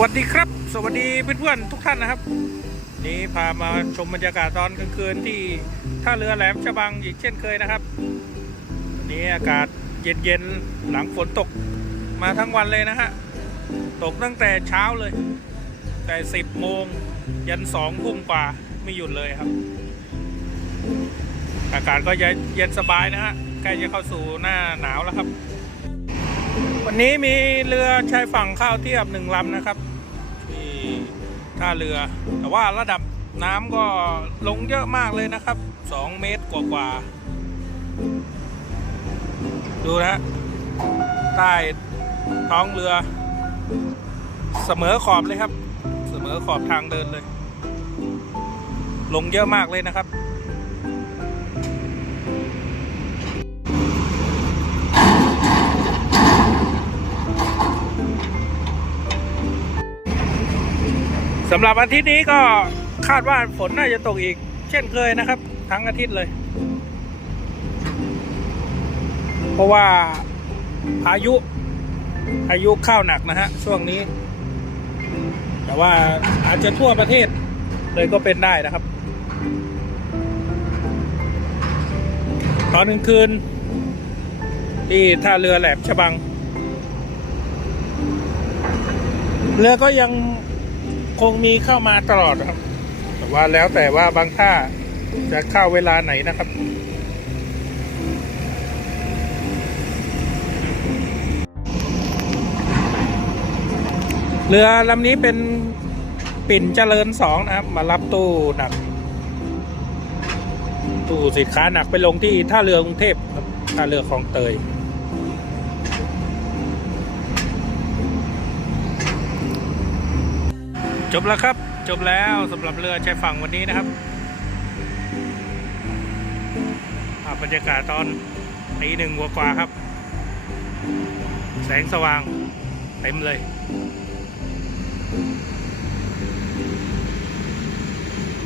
วัสดีครับ สวัสดีเพื่อนๆทุกท่านนะครับ นี่พามาชมบรรยากาศตอนกลางคืนที่ท่าเรือแหลมฉบังอีกเช่นเคยนะครับวันนี้อากาศเย็นๆหลังฝนตกมาทั้งวันเลยนะฮะตกตั้งแต่เช้าเลย แต่ 10 โมงยัน2ทุ่มกว่าไม่หยุดเลยครับ อากาศก็เย็นสบายนะฮะใกล้จะเข้าสู่หน้าหนาวแล้วครับ วันนี้มีเรือชายฝั่งข้าวเทียบหนึ่งลำนะครับ ที่ท่าเรือ แต่ว่าระดับน้ำก็ลงเยอะมากเลยนะครับ 2 เมตรกว่าๆดูนะใต้ท้องเรือ เสมอขอบเลยครับ เสมอขอบทางเดินเลย ลงเยอะมากเลยนะครับ สำหรับอาทิตย์นี้ก็คาดว่าฝนน่าจะตกอีก เช่นเคยนะครับ ทั้งอาทิตย์เลย เพราะว่าพายุพายุเข้าหนักนะฮะ ช่วงนี้ แต่ว่าอาจจะทั่วประเทศเลยก็เป็นได้นะครับ ตอนกลางคืน ที่ท่าเรือแหลมฉบัง เรือก็ยัง คงมีเข้ามาตลอดครับ แต่ว่าแล้วแต่ว่าบางท่าจะเข้าเวลาไหนนะครับเรือลำนี้เป็นปิ่นเจริญสองนะครับ มารับตู้หนัก ตู้สินค้าหนักไปลงที่ท่าเรือกรุงเทพครับท่าเรือคลองเตย จบแล้วครับ จบแล้วสำหรับเรือชายฝั่งวันนี้นะครับบรรยากาศตอนตีหนึ่งกว่าครับ แสงสว่างเต็มเลย